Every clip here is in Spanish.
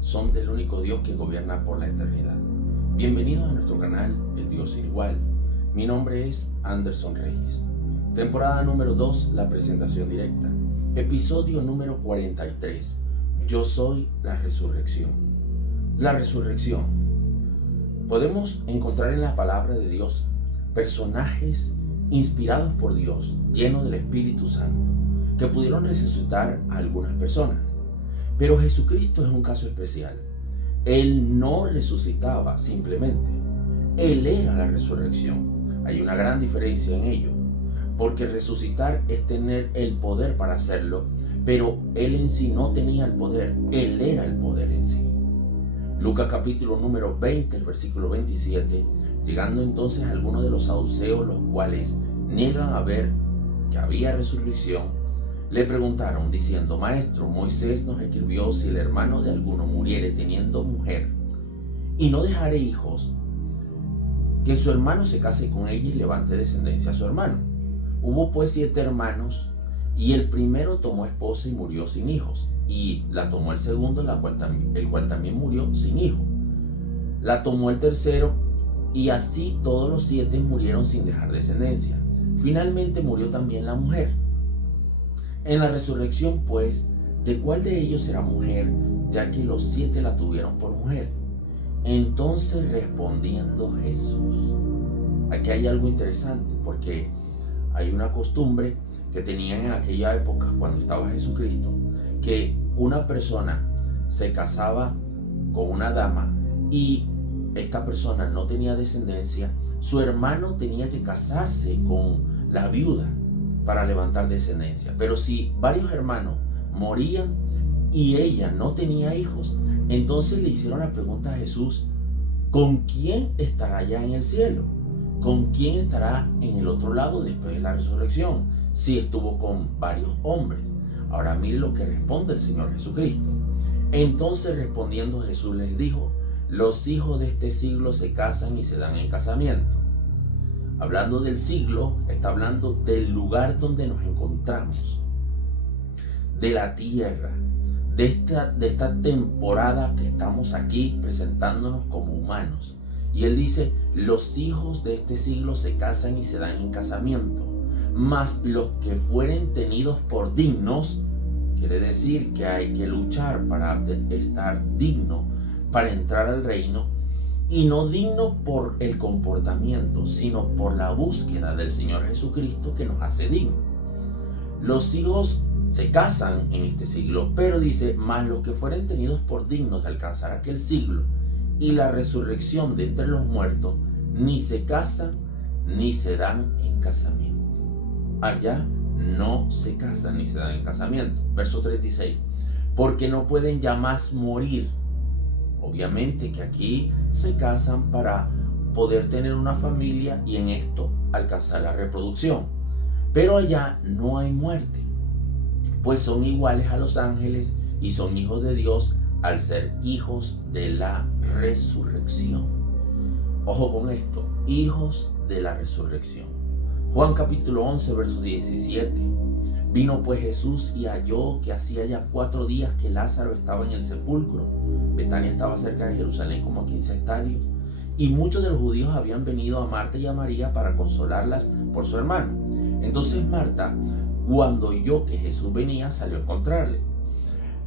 son del único Dios que gobierna por la eternidad. Bienvenidos a nuestro canal El Dios sin igual. Mi nombre es Anderson Reyes. Temporada número 2, la presentación directa. Episodio número 43. Yo soy la resurrección. La resurrección. Podemos encontrar en la palabra de Dios personajes inspirados por Dios, llenos del Espíritu Santo, que pudieron resucitar a algunas personas. Pero Jesucristo es un caso especial. Él no resucitaba simplemente. Él era la resurrección. Hay una gran diferencia en ello, porque resucitar es tener el poder para hacerlo, pero Él en sí no tenía el poder. Él era el poder en sí. Lucas capítulo número 20, el versículo 27, llegando entonces a algunos de los saduceos, los cuales niegan a ver que había resurrección, le preguntaron diciendo: Maestro, Moisés nos escribió, si el hermano de alguno muriere teniendo mujer y no dejare hijos, que su hermano se case con ella y levante descendencia a su hermano. Hubo pues 7 hermanos, y el primero tomó esposa y murió sin hijos, y la tomó el segundo, el cual también murió sin hijo. La tomó el tercero, y así todos los 7 murieron sin dejar descendencia. Finalmente murió también la mujer. En la resurrección, pues, ¿de cuál de ellos será mujer, ya que los 7 la tuvieron por mujer? Entonces respondiendo Jesús. Aquí hay algo interesante, porque hay una costumbre que tenían en aquella época, cuando estaba Jesucristo, que una persona se casaba con una dama y esta persona no tenía descendencia, su hermano tenía que casarse con la viuda para levantar descendencia. Pero si varios hermanos morían y ella no tenía hijos, entonces le hicieron la pregunta a Jesús: ¿con quién estará ya en el cielo? ¿Con quién estará en el otro lado después de la resurrección? Si estuvo con varios hombres. Ahora mire lo que responde el Señor Jesucristo. Entonces respondiendo Jesús les dijo: los hijos de este siglo se casan y se dan en casamiento. Hablando del siglo, está hablando del lugar donde nos encontramos, de la tierra, de esta temporada que estamos aquí presentándonos como humanos. Y él dice: los hijos de este siglo se casan y se dan en casamiento, mas los que fueren tenidos por dignos, quiere decir que hay que luchar para estar digno, para entrar al reino, y no digno por el comportamiento, sino por la búsqueda del Señor Jesucristo, que nos hace dignos. Los hijos se casan en este siglo, pero dice: mas los que fueren tenidos por dignos de alcanzar aquel siglo y la resurrección de entre los muertos, ni se casan ni se dan en casamiento. Allá no se casan ni se dan en casamiento. Verso 36. Porque no pueden ya más morir. Obviamente que aquí se casan para poder tener una familia y en esto alcanzar la reproducción. Pero allá no hay muerte, pues son iguales a los ángeles y son hijos de Dios al ser hijos de la resurrección. Ojo con esto: hijos de la resurrección. Juan capítulo 11, verso 17. Vino pues Jesús y halló que hacía ya 4 días que Lázaro estaba en el sepulcro. Betania estaba cerca de Jerusalén, como a 15 estadios, y muchos de los judíos habían venido a Marta y a María para consolarlas por su hermano. Entonces Marta, cuando oyó que Jesús venía, salió a encontrarle,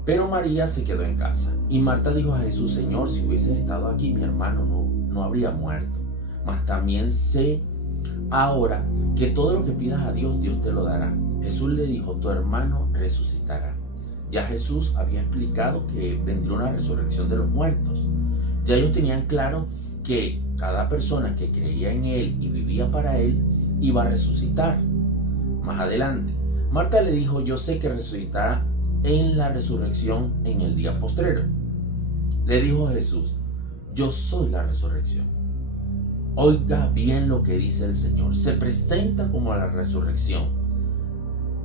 pero María se quedó en casa. Y Marta dijo a Jesús: Señor, si hubieses estado aquí, mi hermano no habría muerto. Mas también sé ahora que todo lo que pidas a Dios, Dios te lo dará. Jesús le dijo: tu hermano resucitará. Ya Jesús había explicado que vendría una resurrección de los muertos. Ya ellos tenían claro que cada persona que creía en Él y vivía para Él iba a resucitar más adelante. Marta le dijo: yo sé que resucitará en la resurrección en el día postrero. Le dijo Jesús: yo soy la resurrección. Oiga bien lo que dice el Señor. Se presenta como la resurrección.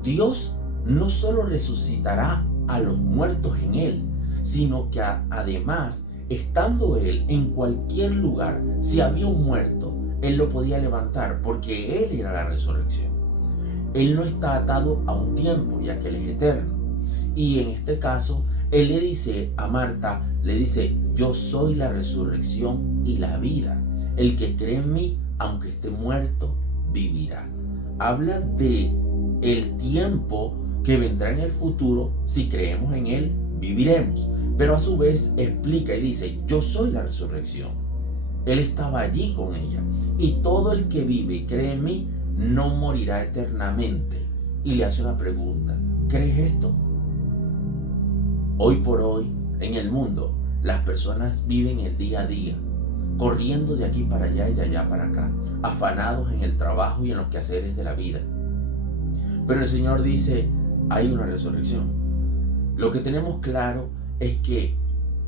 Dios no solo resucitará a los muertos en Él, sino que además, estando Él en cualquier lugar, si había un muerto, Él lo podía levantar, porque Él era la resurrección. Él no está atado a un tiempo, ya que Él es eterno. Y en este caso, Él le dice a Marta, le dice, yo soy la resurrección y la vida. El que cree en mí, aunque esté muerto, vivirá. Habla de el tiempo que vendrá en el futuro. Si creemos en Él, viviremos. Pero a su vez explica y dice, yo soy la resurrección. Él estaba allí con ella. Y todo el que vive y cree en mí, no morirá eternamente. Y le hace una pregunta, ¿crees esto? Hoy por hoy, en el mundo, las personas viven el día a día, corriendo de aquí para allá y de allá para acá, afanados en el trabajo y en los quehaceres de la vida. Pero el Señor dice, hay una resurrección. Lo que tenemos claro es que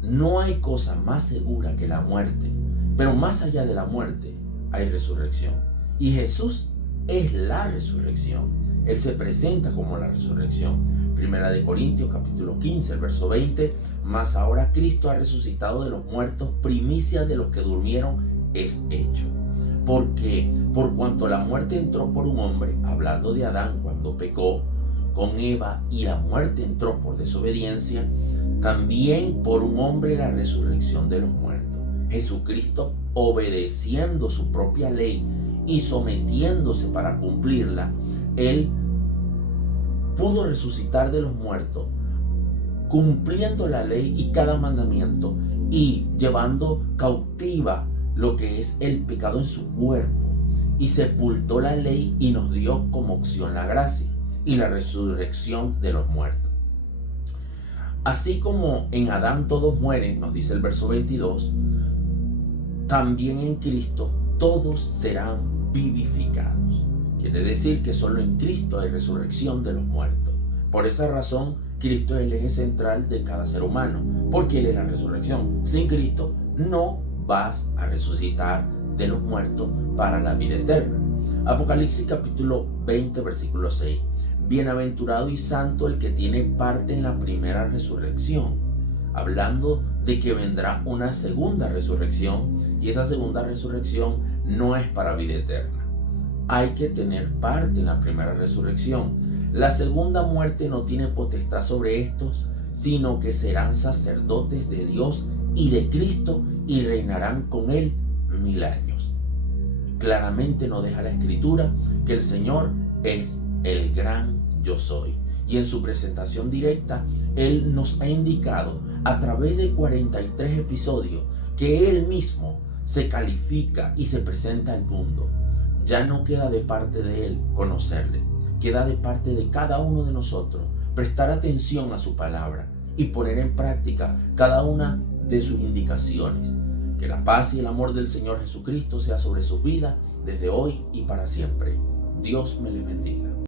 no hay cosa más segura que la muerte, pero más allá de la muerte hay resurrección. Y Jesús es la resurrección. Él se presenta como la resurrección. Primera de Corintios capítulo 15, el verso 20, mas ahora Cristo ha resucitado de los muertos, primicia de los que durmieron es hecho. Porque por cuanto la muerte entró por un hombre, hablando de Adán cuando pecó con Eva, y la muerte entró por desobediencia, también por un hombre la resurrección de los muertos. Jesucristo, obedeciendo su propia ley y sometiéndose para cumplirla, Él pudo resucitar de los muertos, cumpliendo la ley y cada mandamiento y llevando cautiva lo que es el pecado en su cuerpo, y sepultó la ley y nos dio como opción la gracia y la resurrección de los muertos. Así como en Adán todos mueren, nos dice el verso 22, también en Cristo todos serán vivificados. Quiere decir que solo en Cristo hay resurrección de los muertos. Por esa razón, Cristo es el eje central de cada ser humano, porque Él es la resurrección. Sin Cristo no vas a resucitar de los muertos para la vida eterna. Apocalipsis capítulo 20, versículo 6. Bienaventurado y santo el que tiene parte en la primera resurrección. Hablando de que vendrá una segunda resurrección, y esa segunda resurrección no es para vida eterna. Hay que tener parte en la primera resurrección. La segunda muerte no tiene potestad sobre estos, sino que serán sacerdotes de Dios y de Cristo y reinarán con Él 1000 años. Claramente nos deja la Escritura que el Señor es el gran yo soy. Y en su presentación directa, Él nos ha indicado a través de 43 episodios que Él mismo se califica y se presenta al mundo. Ya no queda de parte de Él conocerle, queda de parte de cada uno de nosotros prestar atención a su palabra y poner en práctica cada una de sus indicaciones. Que la paz y el amor del Señor Jesucristo sea sobre sus vidas desde hoy y para siempre. Dios me les bendiga.